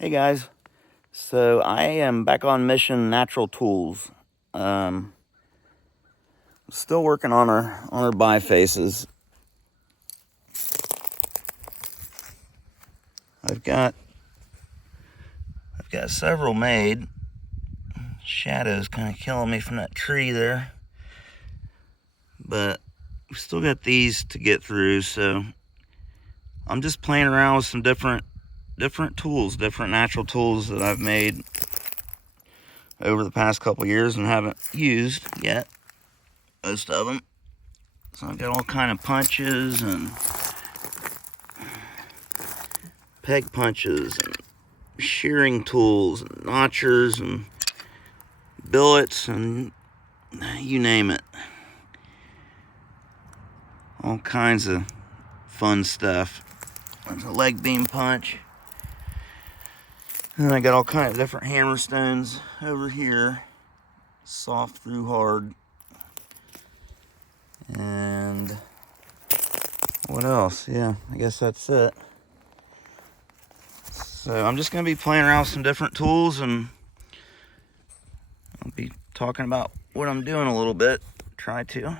Hey guys, so I am back on Mission Natural Tools. Still working on our bifaces. I've got several made. Shadows kind of killing me from that tree there, but we still got these to get through. So I'm just playing around with some different tools, different natural tools that I've made over the past couple years and haven't used yet, most of them. So I've got all kind of punches and peg punches and shearing tools and notchers and billets and you name it. All kinds of fun stuff. There's a leg beam punch. And I got all kinds of different hammer stones over here. Soft through hard. And what else? Yeah, I guess that's it. So I'm just going to be playing around with some different tools, and I'll be talking about what I'm doing a little bit. Try to.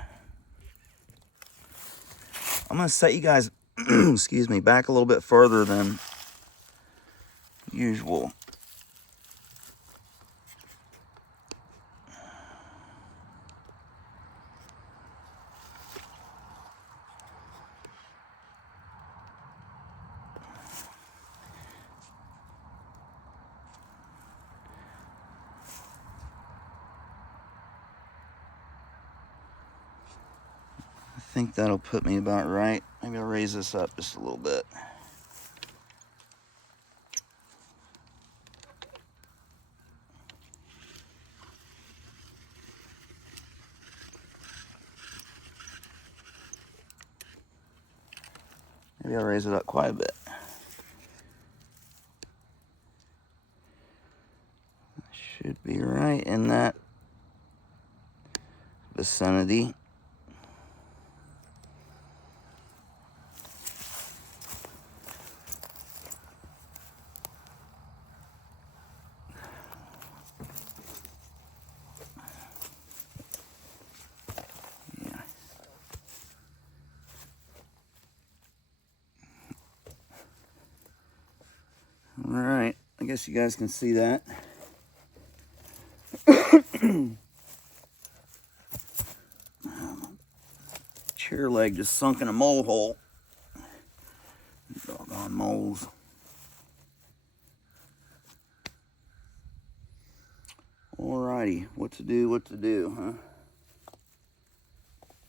I'm going to set you guys, excuse me, back a little bit further than usual. I think that'll put me about right. Maybe I'll raise this up just a little bit. Maybe I'll raise it up quite a bit. Should be right in that vicinity. Yeah. All right, I guess you guys can see that. Chair leg just sunk in a mole hole. Doggone moles. Alrighty, what to do, huh?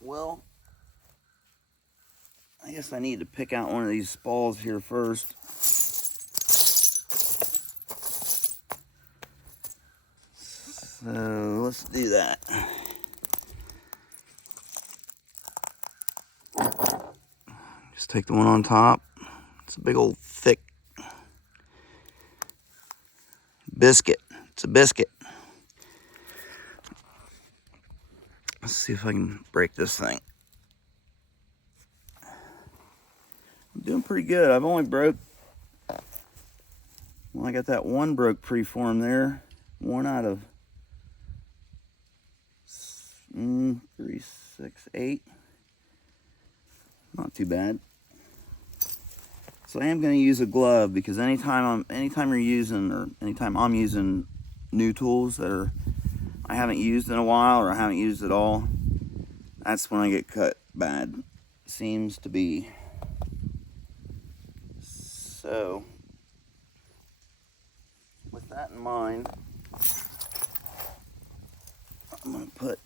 Well, I guess I need to pick out one of these spalls here first. So let's do that. Just take the one on top. It's a big old thick biscuit. It's a biscuit. Let's see if I can break this thing. I'm doing pretty good. I've only broke, well, I got that one broke preform there. One out of 3, 6, 8. Not too bad. So I am going to use a glove because anytime you're using, or anytime I'm using new tools that I haven't used in a while or I haven't used at all, that's when I get cut bad. Seems to be. So with that in mind, I'm going to put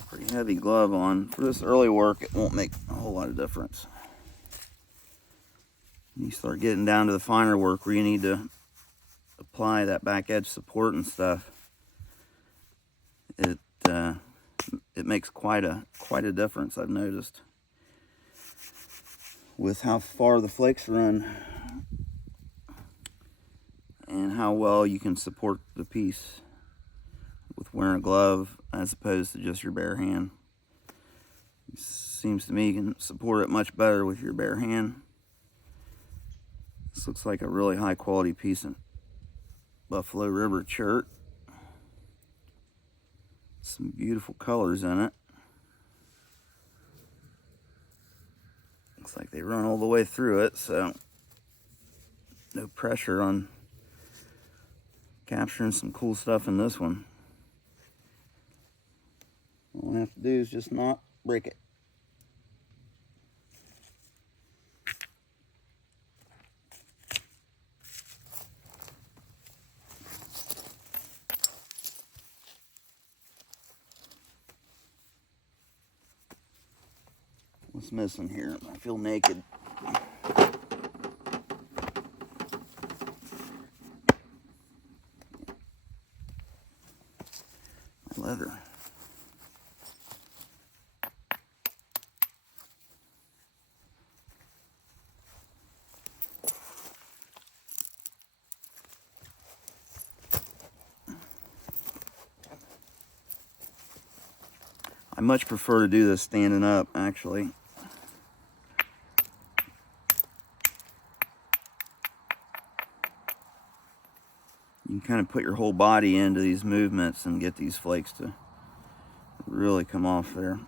a pretty heavy glove on. For this early work, it won't make a whole lot of difference. You start getting down to the finer work where you need to apply that back edge support and stuff, it makes quite a difference, I've noticed, with how far the flakes run and how well you can support the piece with wearing a glove as opposed to just your bare hand. It seems to me you can support it much better with your bare hand. This looks like a really high quality piece of Buffalo River chert. Some beautiful colors in it. Looks like they run all the way through it, so no pressure on capturing some cool stuff in this one. All I have to do is just not break it. What's missing here? I feel naked. Leather. I much prefer to do this standing up, actually. You can kind of put your whole body into these movements and get these flakes to really come off there.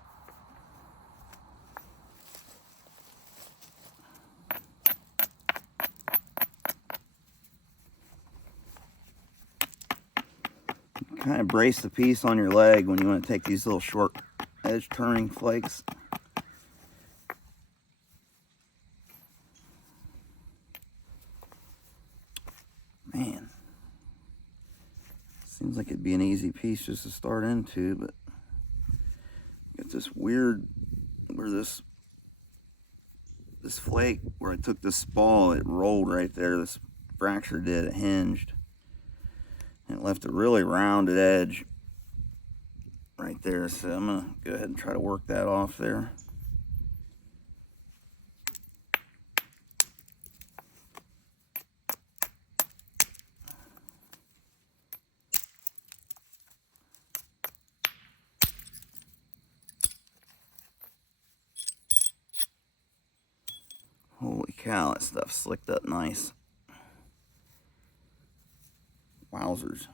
Kind of brace the piece on your leg when you want to take these little short edge turning flakes. Man, seems like it'd be an easy piece just to start into, but got this weird where this flake where I took this ball, it rolled right there. This fracture did, it hinged. And it left a really rounded edge right there. So I'm gonna go ahead and try to work that off there. Holy cow, that stuff slicked up nice. Wowzers.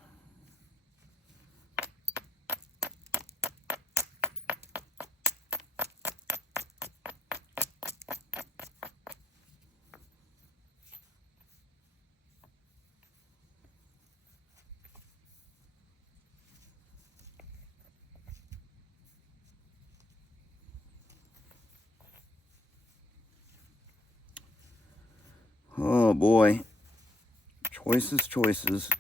Oh boy, choices, choices.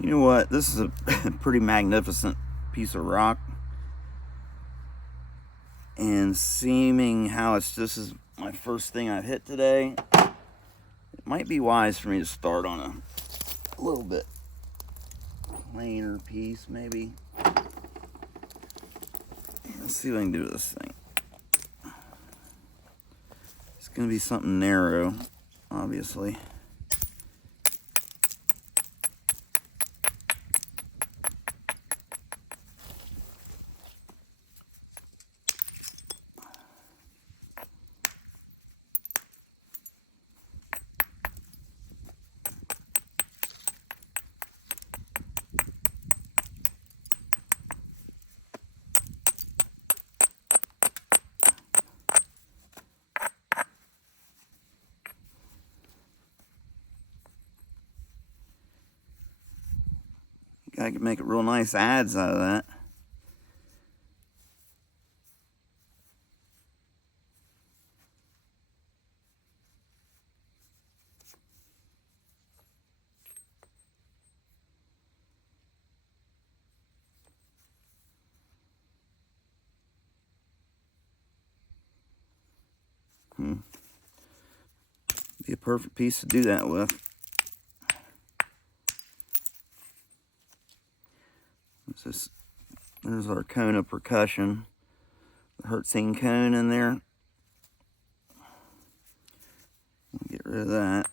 You know what? This is a pretty magnificent piece of rock. And seeming how this is my first thing I've hit today, it might be wise for me to start on a little bit plainer piece, maybe. Let's see what I can do with this thing. It's going to be something narrow, obviously. I could make a real nice adze out of that. Be a perfect piece to do that with. There's our Kona percussion. Hertzane cone in there. Get rid of that.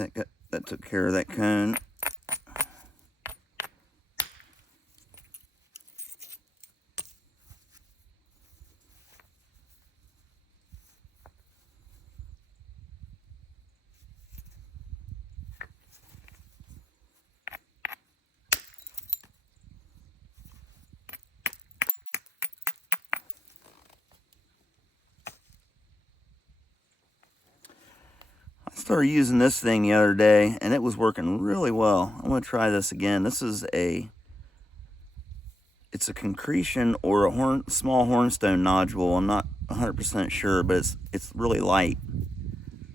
Okay, that took care of that cone. I started using this thing the other day, and it was working really well. I'm going to try this again. This is it's a concretion or a small hornstone nodule. I'm not 100% sure, but it's really light.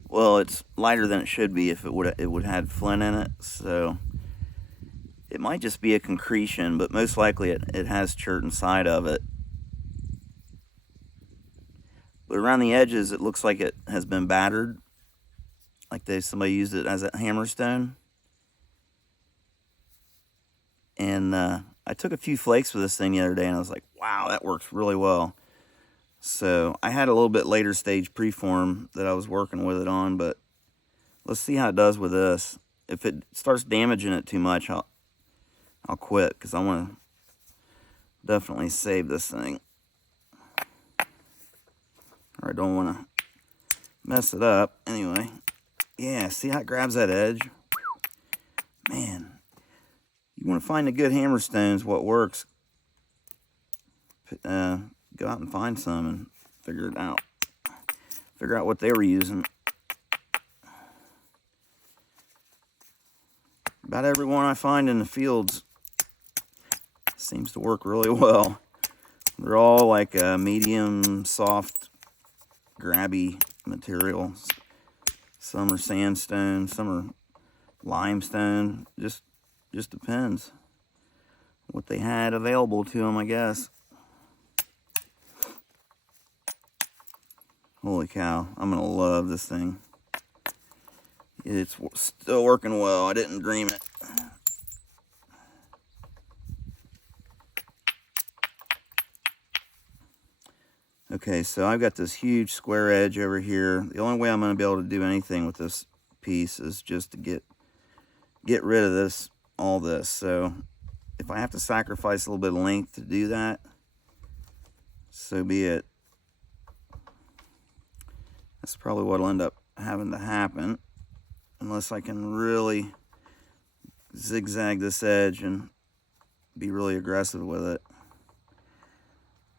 Well, it's lighter than it should be if it would have flint in it. So it might just be a concretion, but most likely it has chert inside of it. But around the edges, it looks like it has been battered, like somebody used it as a hammerstone. And I took a few flakes with this thing the other day, and I was like, wow, that works really well. So I had a little bit later stage preform that I was working with it on, but let's see how it does with this. If it starts damaging it too much, I'll quit, because I want to definitely save this thing. Or I don't want to mess it up. Anyway, yeah, see how it grabs that edge? Man, you want to find a good hammerstones, what works. Go out and find some and figure it out. Figure out what they were using. About every one I find in the fields seems to work really well. They're all like a medium, soft, grabby materials. Some are sandstone, some are limestone. Just depends what they had available to them, I guess. Holy cow, I'm gonna love this thing. It's still working well. I didn't dream it. Okay, so I've got this huge square edge over here. The only way I'm going to be able to do anything with this piece is just to get rid of all this. So if I have to sacrifice a little bit of length to do that, so be it. That's probably what'll end up having to happen, unless I can really zigzag this edge and be really aggressive with it.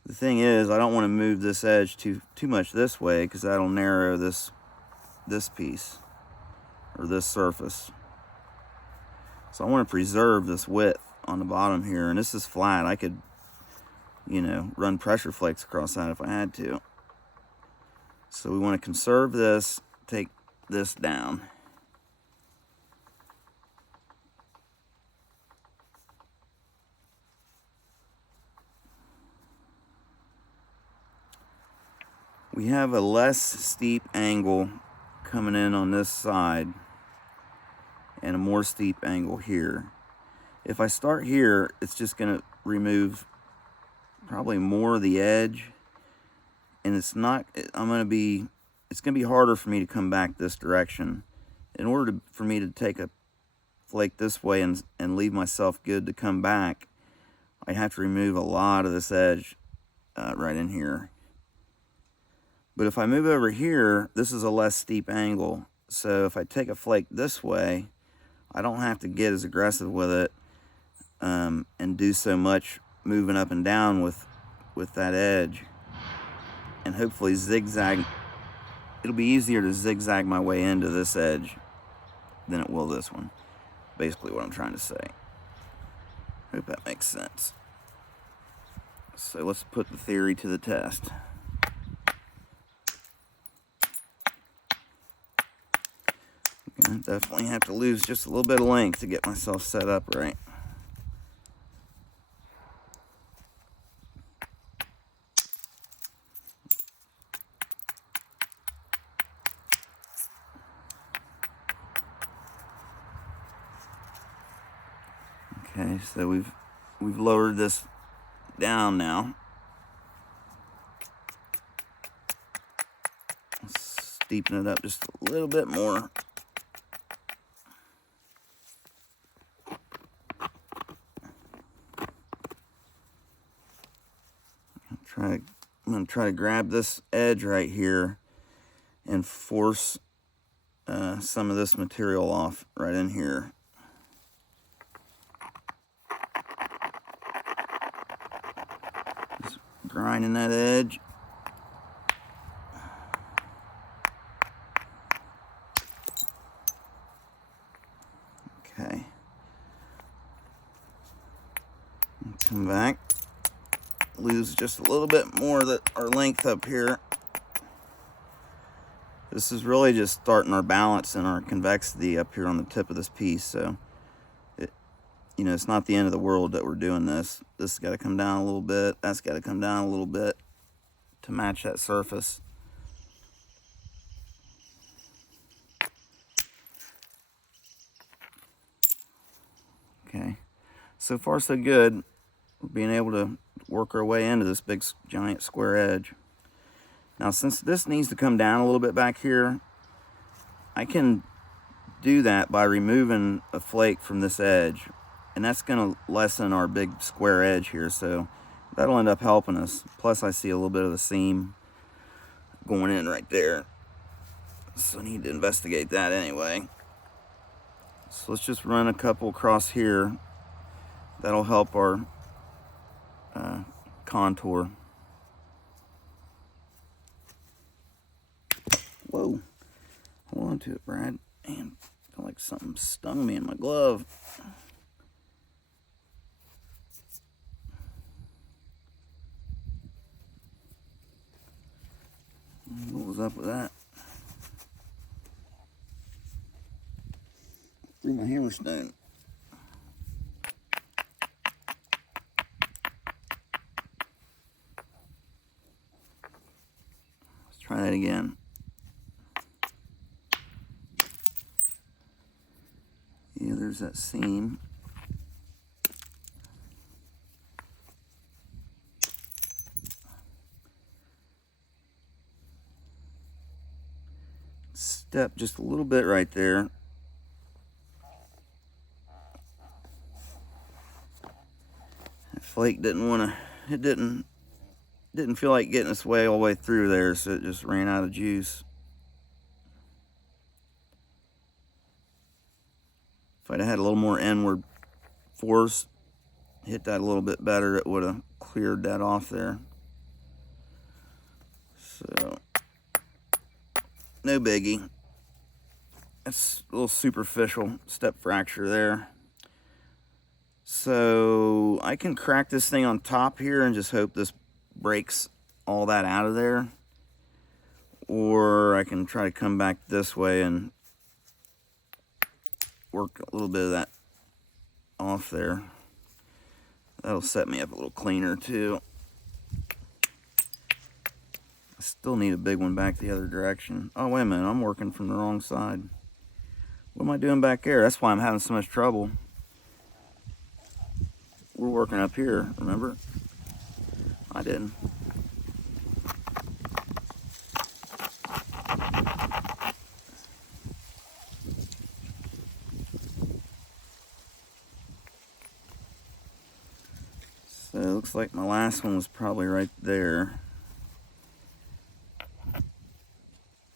The thing is, I don't want to move this edge too much this way, because that'll narrow this piece, or this surface. So I want to preserve this width on the bottom here, and this is flat. I could, run pressure flakes across that if I had to. So we want to conserve this, take this down. We have a less steep angle coming in on this side and a more steep angle here. If I start here, it's just going to remove probably more of the edge, and it's going to be harder for me to come back this direction. In order for me to take a flake this way and leave myself good to come back, I have to remove a lot of this edge right in here. But if I move over here, this is a less steep angle. So if I take a flake this way, I don't have to get as aggressive with it and do so much moving up and down with that edge. And hopefully zigzag. It'll be easier to zigzag my way into this edge than it will this one. Basically what I'm trying to say. Hope that makes sense. So let's put the theory to the test. I definitely have to lose just a little bit of length to get myself set up right. Okay, so we've lowered this down now. Let's steepen it up just a little bit more. I'm going to try to grab this edge right here and force some of this material off right in here. Just grinding that edge. Okay. Come back. Lose just a little bit more of our length up here. This is really just starting our balance and our convexity up here on the tip of this piece. So, it's not the end of the world that we're doing this. This has got to come down a little bit. That's got to come down a little bit to match that surface. Okay. So far, so good. We're being able to work our way into this big, giant square edge. Now, since this needs to come down a little bit back here, I can do that by removing a flake from this edge. And that's going to lessen our big square edge here. So that'll end up helping us. Plus, I see a little bit of the seam going in right there. So I need to investigate that anyway. So let's just run a couple across here. That'll help our contour. Whoa. Hold on to it, Brad. Man, I feel like something stung me in my glove. What was up with that? Threw my hammer stone. Let's try that again. Yeah, there's that seam. Step just a little bit right there. That flake didn't want to, it didn't feel like getting its way all the way through there, so it just ran out of juice. If I'd had a little more inward force, hit that a little bit better, it would have cleared that off there. So, no biggie. It's a little superficial step fracture there. So I can crack this thing on top here and just hope this breaks all that out of there. Or I can try to come back this way and work a little bit of that off there. That'll set me up a little cleaner too. I still need a big one back the other direction. Oh, wait a minute, I'm working from the wrong side. What am I doing back there? That's why I'm having so much trouble. We're working up here, remember? I didn't. So it looks like my last one was probably right there.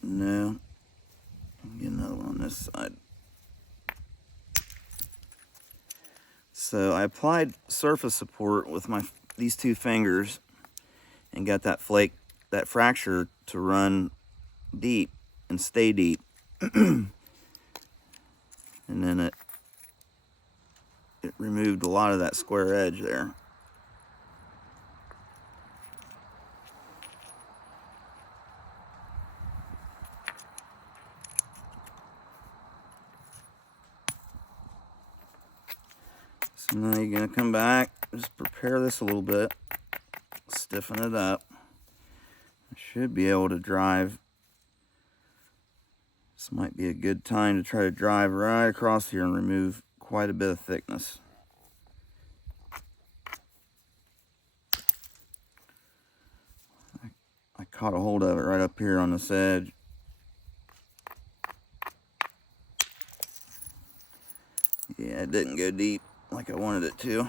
No. Get another one on this side. So I applied surface support with these two fingers and got that flake, that fracture to run deep and stay deep. And then it removed a lot of that square edge there. So now you're going to come back, just prepare this a little bit, stiffen it up. I should be able to drive. This might be a good time to try to drive right across here and remove quite a bit of thickness. I caught a hold of it right up here on this edge. Yeah, it didn't go deep like I wanted it to.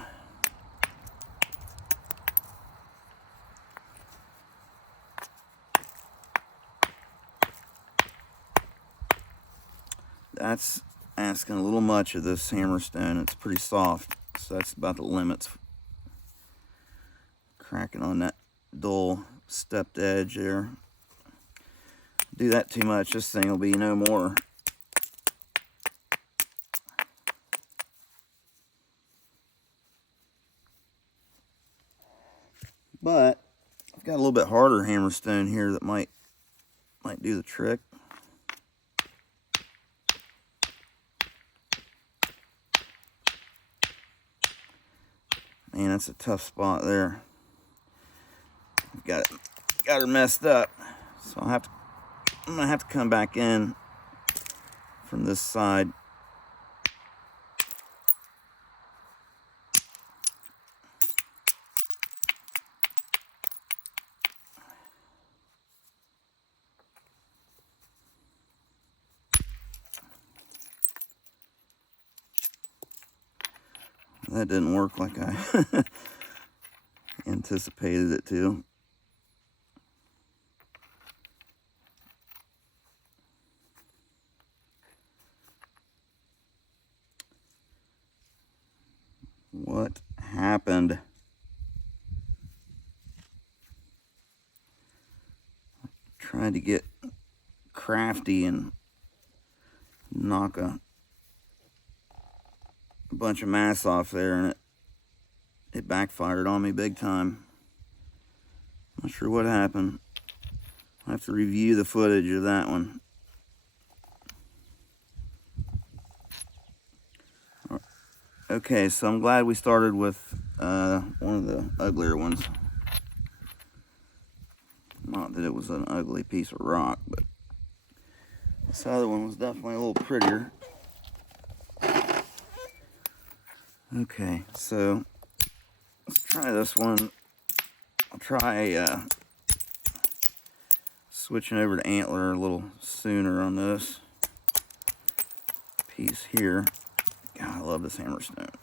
That's asking a little much of this hammerstone. It's pretty soft, so that's about the limits. Cracking on that dull stepped edge there. Do that too much, this thing will be no more. But I've got a little bit harder hammerstone here that might do the trick. Man, that's a tough spot there. I've got her messed up, so I'm gonna have to come back in from this side. That didn't work like I anticipated it to. What happened? I tried to get crafty and knock a bunch of mass off there, and it backfired on me big time. Not sure what happened. I have to review the footage of that one. Okay, so I'm glad we started with one of the uglier ones. Not that it was an ugly piece of rock, but this other one was definitely a little prettier. Okay, so let's try this one. I'll try switching over to antler a little sooner on this piece here. God, I love this hammerstone.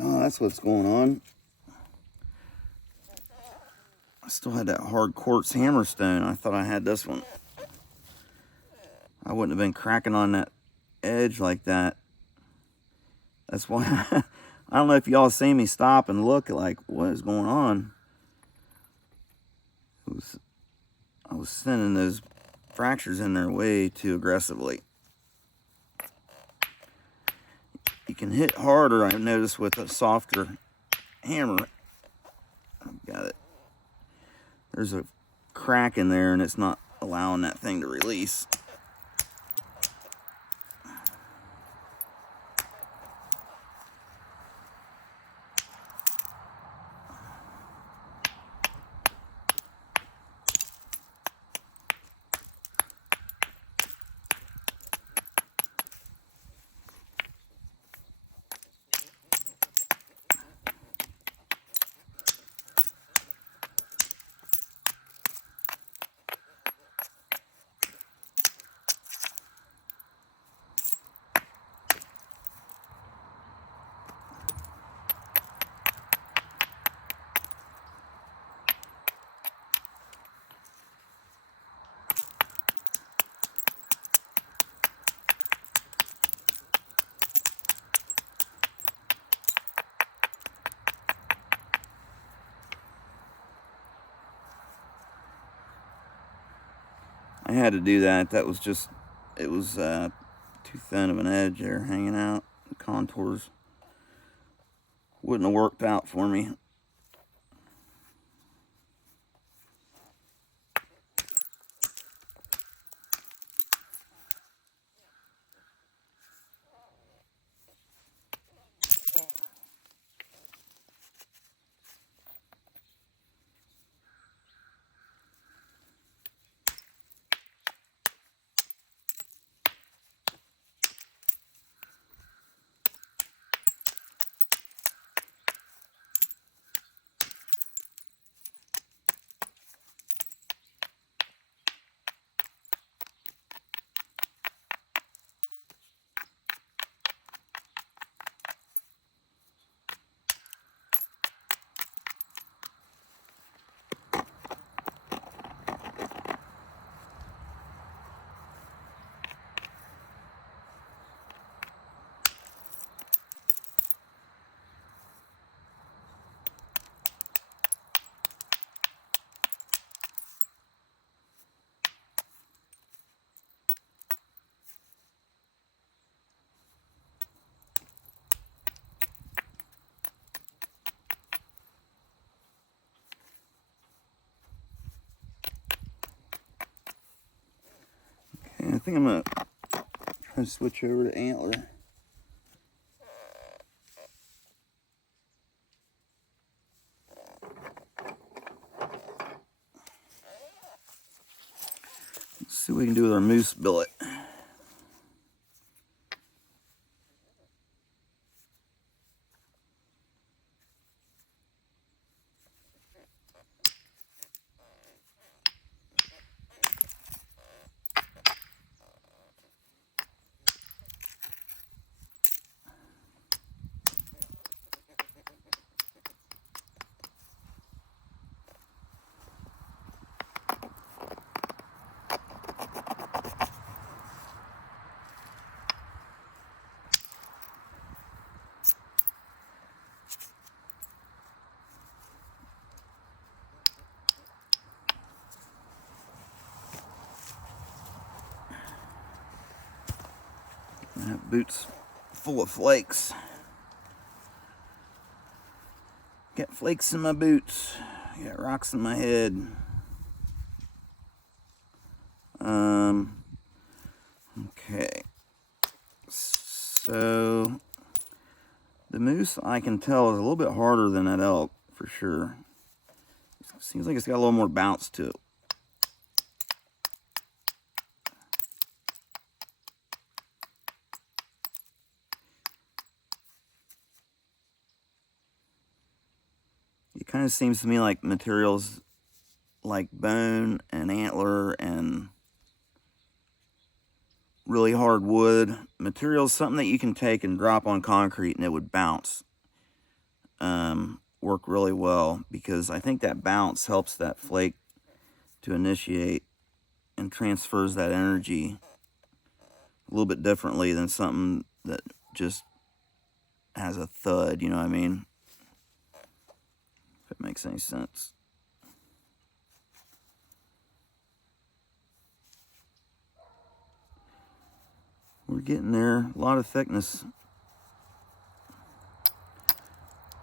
Oh, that's what's going on. I still had that hard quartz hammerstone. I thought I had this one. I wouldn't have been cracking on that edge like that. That's why I don't know if y'all see me stop and look like what is going on. I was sending those fractures in there way too aggressively. You can hit harder, I've noticed, with a softer hammer. I've got it. There's a crack in there and it's not allowing that thing to release. I had to do that. That was just, it was too thin of an edge there hanging out. The contours wouldn't have worked out for me. Okay, I think I'm gonna try to switch over to antler. Let's see what we can do with our moose billet. I have boots full of flakes. Got flakes in my boots. Got rocks in my head. Okay. So the moose, I can tell, is a little bit harder than that elk for sure. Seems like it's got a little more bounce to it. It kind of seems to me like materials like bone and antler and really hard wood materials, something that you can take and drop on concrete and it would bounce, work really well, because I think that bounce helps that flake to initiate and transfers that energy a little bit differently than something that just has a thud, you know what I mean? If it makes any sense. We're getting there, a lot of thickness.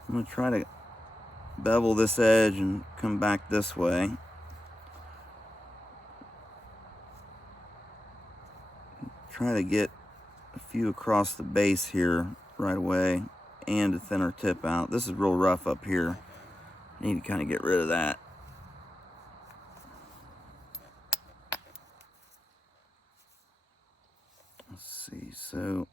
I'm gonna try to bevel this edge and come back this way. Try to get a few across the base here right away and a thinner tip out. This is real rough up here. I need to kind of get rid of that. Let's see, so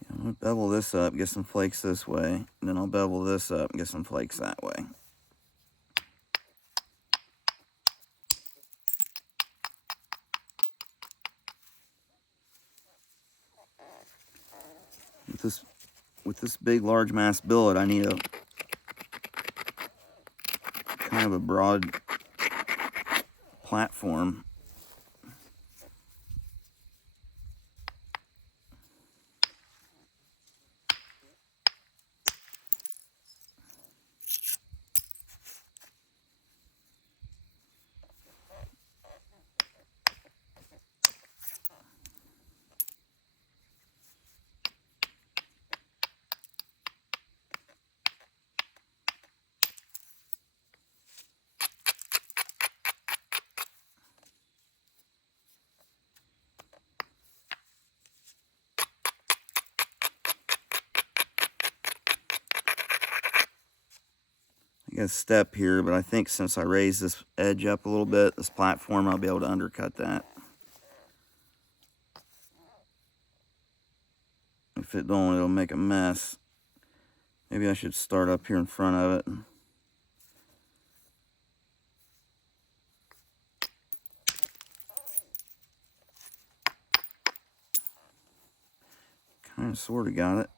yeah, I'm gonna bevel this up, get some flakes this way, and then I'll bevel this up and get some flakes that way. With this big large mass billet, I need a kind of a broad platform. got a step here, but I think since I raised this edge up a little bit, this platform, I'll be able to undercut that. If it don't, it'll make a mess. Maybe I should start up here in front of it. Kind of sort of got it.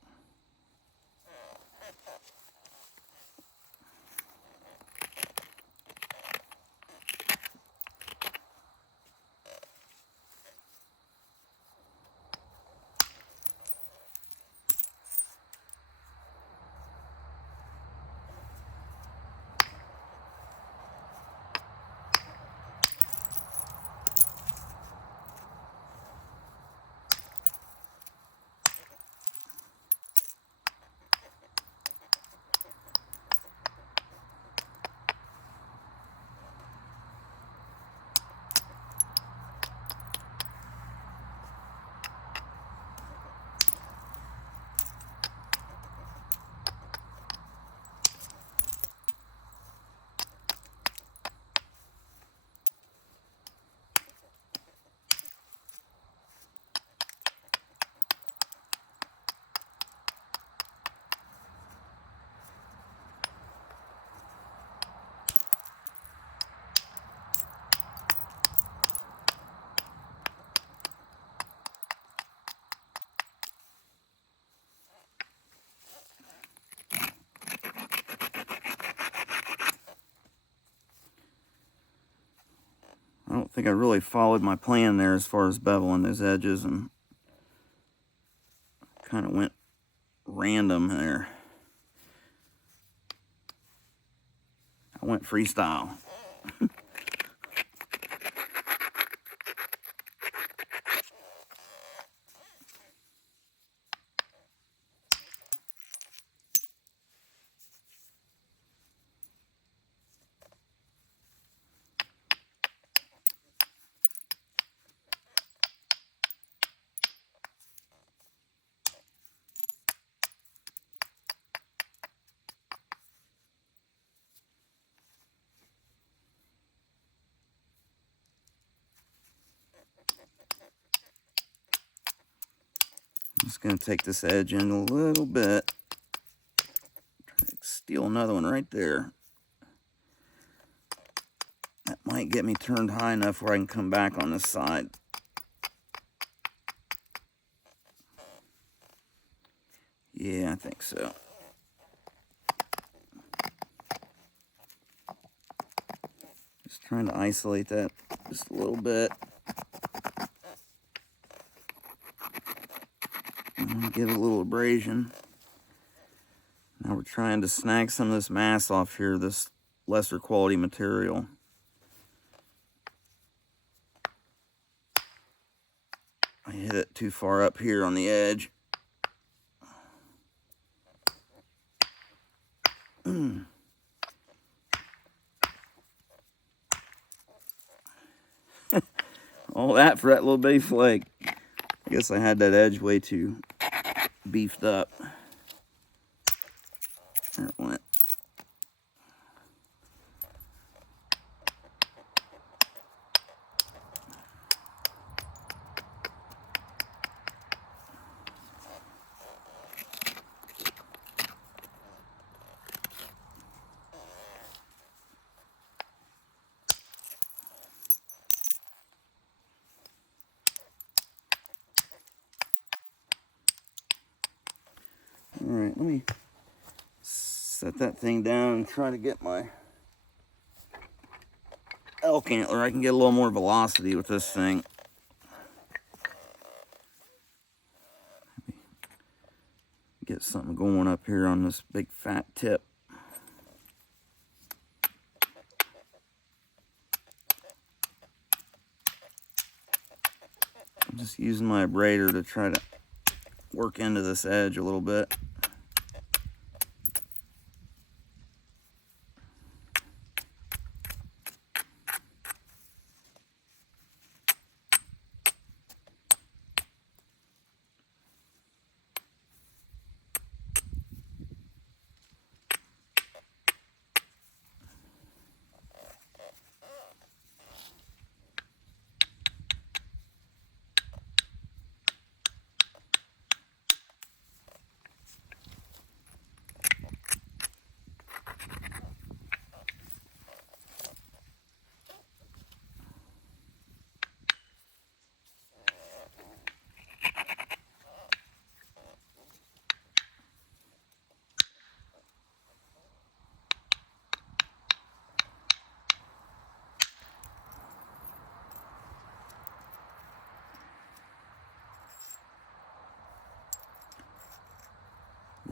I don't think I really followed my plan there as far as beveling those edges, and kind of went random there. I went freestyle. I'm just going to take this edge in a little bit. Steal another one right there. That might get me turned high enough where I can come back on this side. Yeah, I think so. Just trying to isolate that just a little bit. Give it a little abrasion. Now we're trying to snag some of this mass off here, this lesser quality material. I hit it too far up here on the edge. All that for that little bitty flake. I guess I had that edge way too beefed up. There it went. All right, let me set that thing down and try to get my elk antler. I can get a little more velocity with this thing. Get something going up here on this big fat tip. I'm just using my abrader to try to work into this edge a little bit.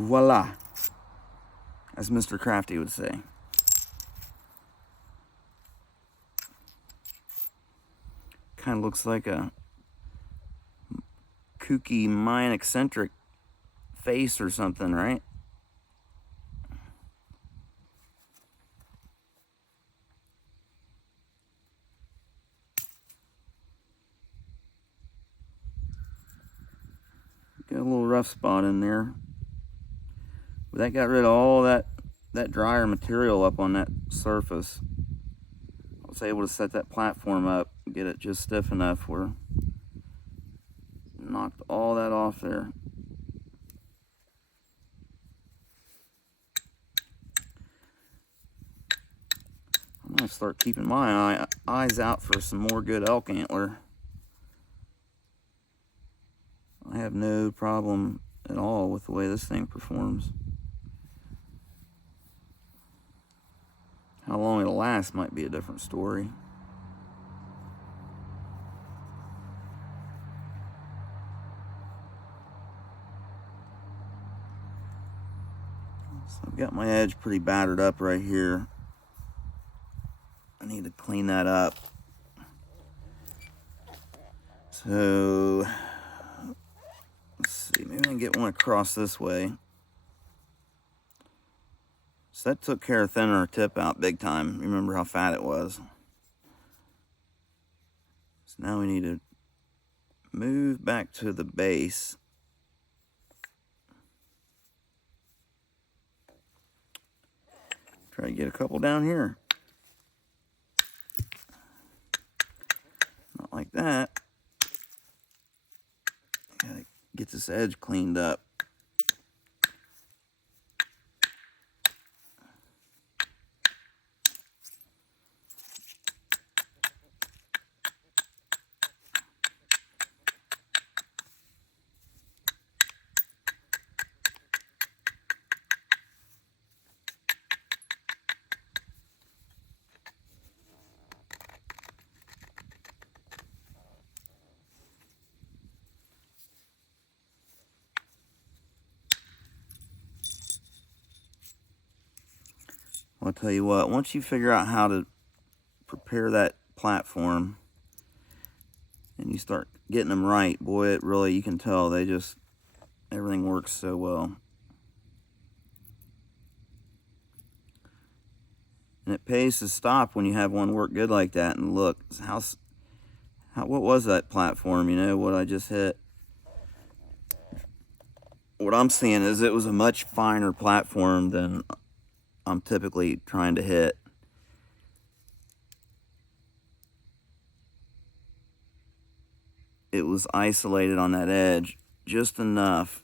Voila, as Mr. Crafty would say. Kind of looks like a kooky Mayan eccentric face or something, right? Got a little rough spot in there. But that got rid of all that drier material up on that surface. I was able to set that platform up, get it just stiff enough where knocked all that off there. I'm gonna start keeping my eyes out for some more good elk antler. I have no problem at all with the way this thing performs. How long it'll last might be a different story. So I've got my edge pretty battered up right here. I need to clean that up. So let's see, maybe I can get one across this way. So that took care of thinning our tip out big time. Remember how fat it was. So now we need to move back to the base. Try to get a couple down here. Not like that. Gotta get this edge cleaned up. I'll tell you what, once you figure out how to prepare that platform and you start getting them right, boy, it really, you can tell everything works so well. And it pays to stop when you have one work good like that and look, what was that platform, you know, what I just hit? What I'm seeing is it was a much finer platform than I'm typically trying to hit. It was isolated on that edge just enough.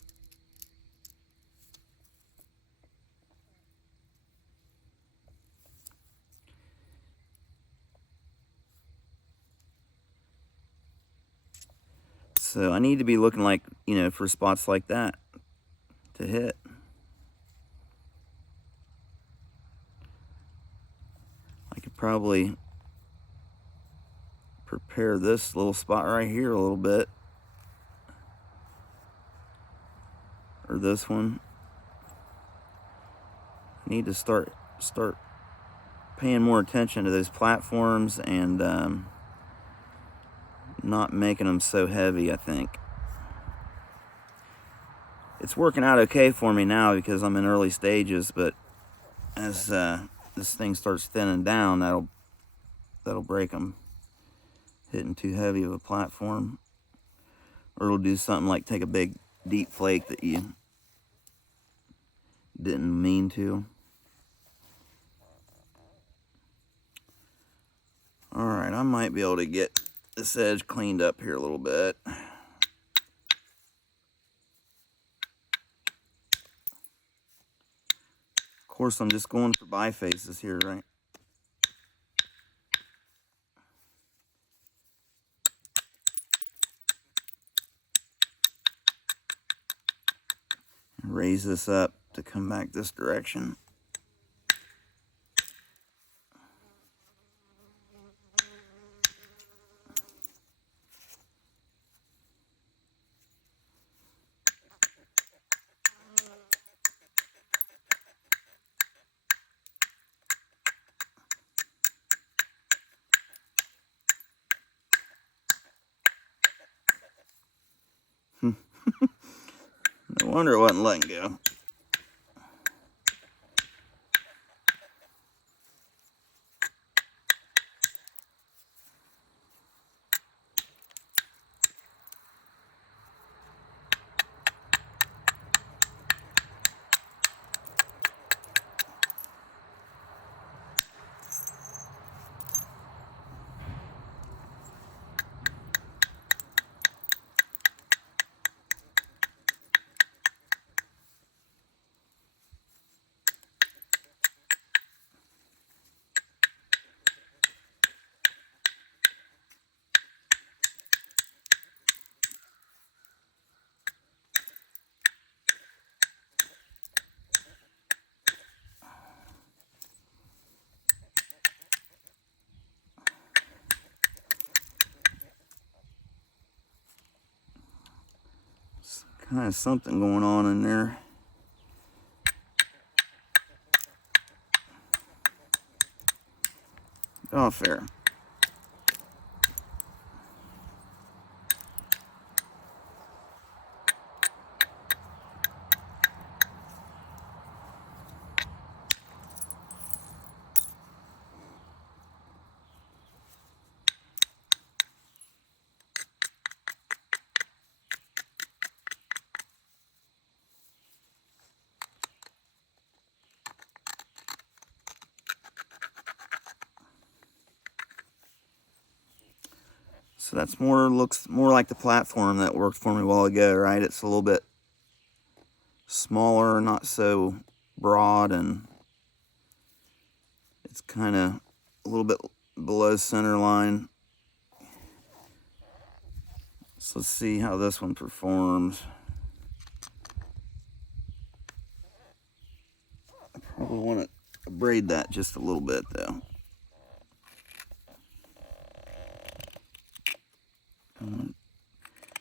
So I need to be looking like, you know, for spots like that to hit. I could probably prepare this little spot right here a little bit. Or this one. I need to start paying more attention to those platforms and not making them so heavy, I think. It's working out okay for me now because I'm in early stages, but as this thing starts thinning down, that'll break them. Hitting too heavy of a platform. Or it'll do something like take a big deep flake that you didn't mean to. Alright, I might be able to get this edge cleaned up here a little bit. Of course, I'm just going for bifaces here, right? Raise this up to come back this direction. wonder it wasn't letting go. Kind of something going on in there. Off there. So that's looks more like the platform that worked for me a while ago, right? It's a little bit smaller, not so broad, and it's kind of a little bit below center line. So let's see how this one performs. I probably want to braid that just a little bit though.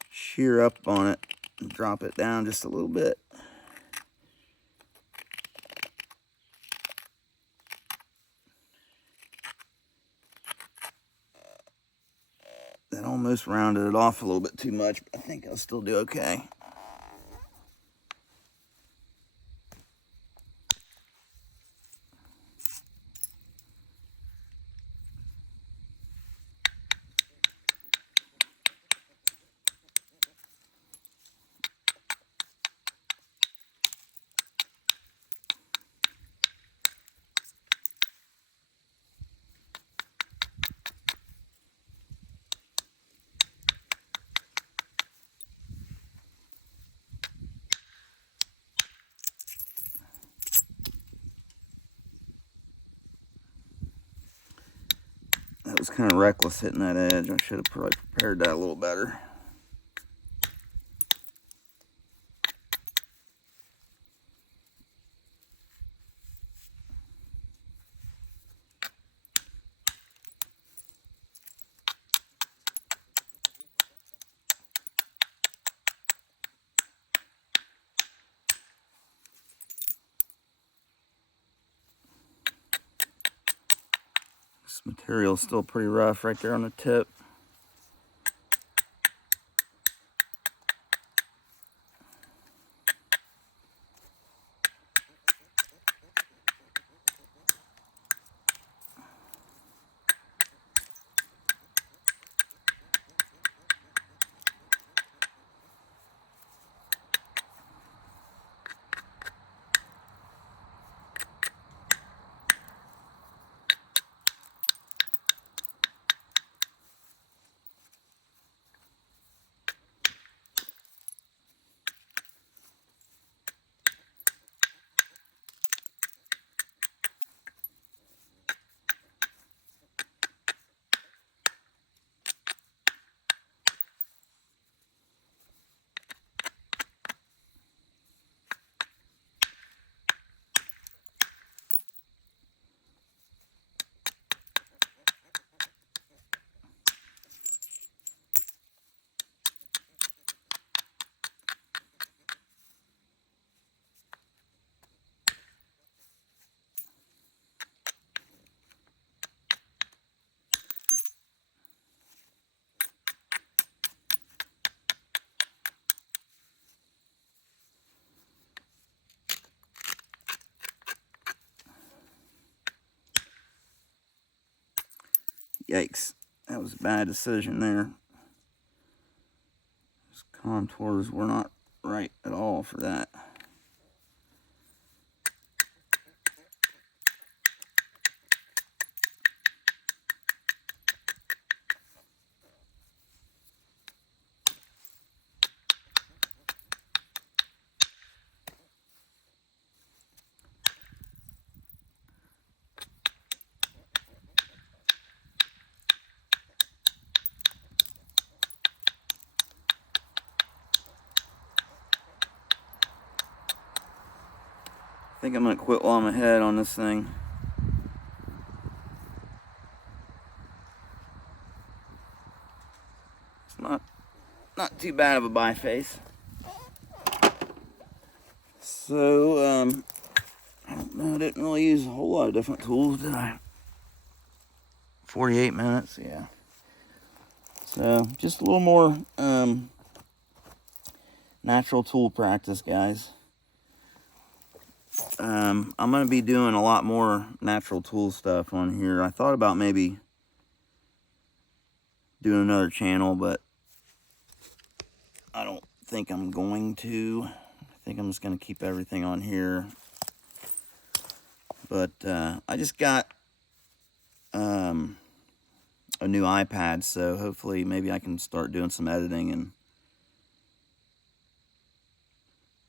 Shear up on it and drop it down just a little bit. That almost rounded it off a little bit too much, but I think I'll still do okay. That was kind of reckless hitting that edge. I should have probably prepared that a little better. This material's still pretty rough right there on the tip. Yikes, that was a bad decision there. Those contours were not right at all for that. I think I'm gonna quit while I'm ahead on this thing. It's not too bad of a biface. So I don't know, I didn't really use a whole lot of different tools, did I? 48 minutes, yeah. So just a little more natural tool practice, guys. I'm going to be doing a lot more natural tool stuff on here. I thought about maybe doing another channel, but I don't think I'm going to. I think I'm just going to keep everything on here. But I just got a new iPad, so hopefully maybe I can start doing some editing and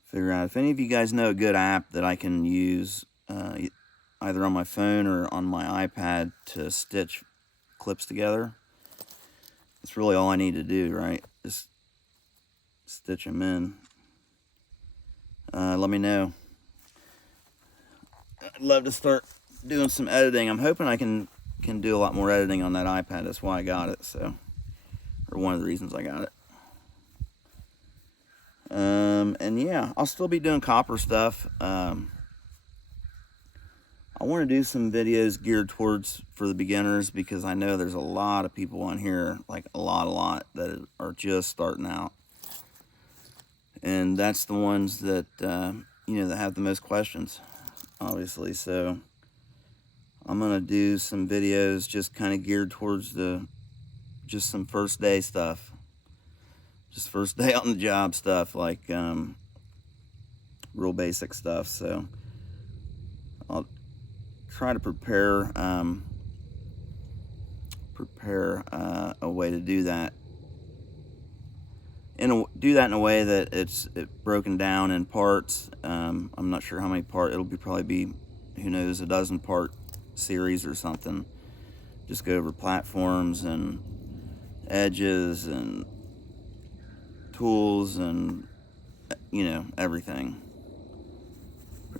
figure out if any of you guys know a good app that I can use either on my phone or on my iPad to stitch clips together. That's really all I need to do, right? Just stitch them in. Let me know. I'd love to start doing some editing. I'm hoping I can do a lot more editing on that iPad. That's why I got it, so, or one of the reasons I got it. And yeah, I'll still be doing copper stuff. I want to do some videos geared towards for the beginners, because I know there's a lot of people on here, like a lot that are just starting out, and that's the ones that you know, that have the most questions, obviously. So I'm gonna do some videos just kind of geared towards just some first day stuff, just first day on the job stuff, like real basic stuff. So I'll try to prepare a way to do that, do that in a way that it's broken down in parts. I'm not sure how many parts. It'll probably be, who knows, a dozen part series or something. Just go over platforms and edges and tools and, you know, everything.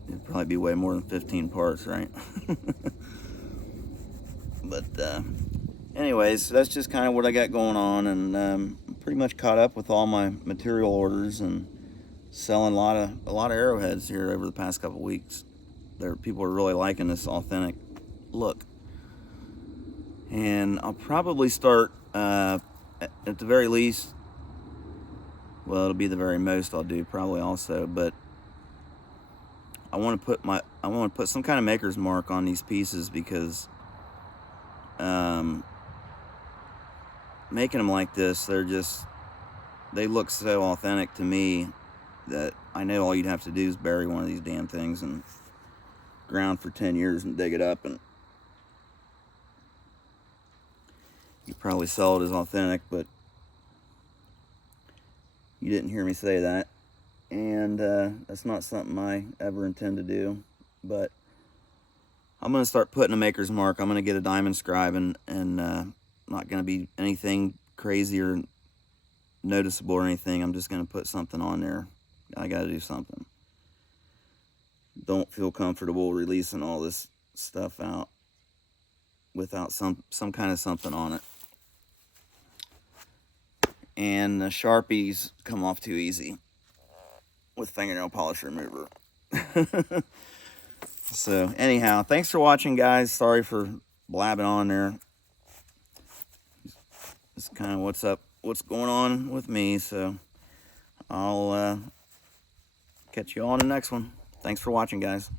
It'd probably be way more than 15 parts, right? But anyways, that's just kind of what I got going on, and I'm pretty much caught up with all my material orders and selling a lot of arrowheads here over the past couple weeks. People are really liking this authentic look, and I'll probably start at the very least. Well, it'll be the very most I'll do probably also, but I want to put some kind of maker's mark on these pieces, because making them like this, they look so authentic to me that I know all you'd have to do is bury one of these damn things and ground for 10 years and dig it up, and you probably sell it as authentic, but you didn't hear me say that, and that's not something I ever intend to do. But I'm going to start putting a maker's mark. I'm going to get a diamond scribe, and not going to be anything crazy or noticeable or anything. I'm just going to put something on there. I got to do something. Don't feel comfortable releasing all this stuff out without some kind of something on it. And the Sharpies come off too easy with fingernail polish remover. So anyhow, thanks for watching, guys. Sorry for blabbing on there. It's kind of what's going on with me. So I'll catch you all in the next one. Thanks for watching, guys.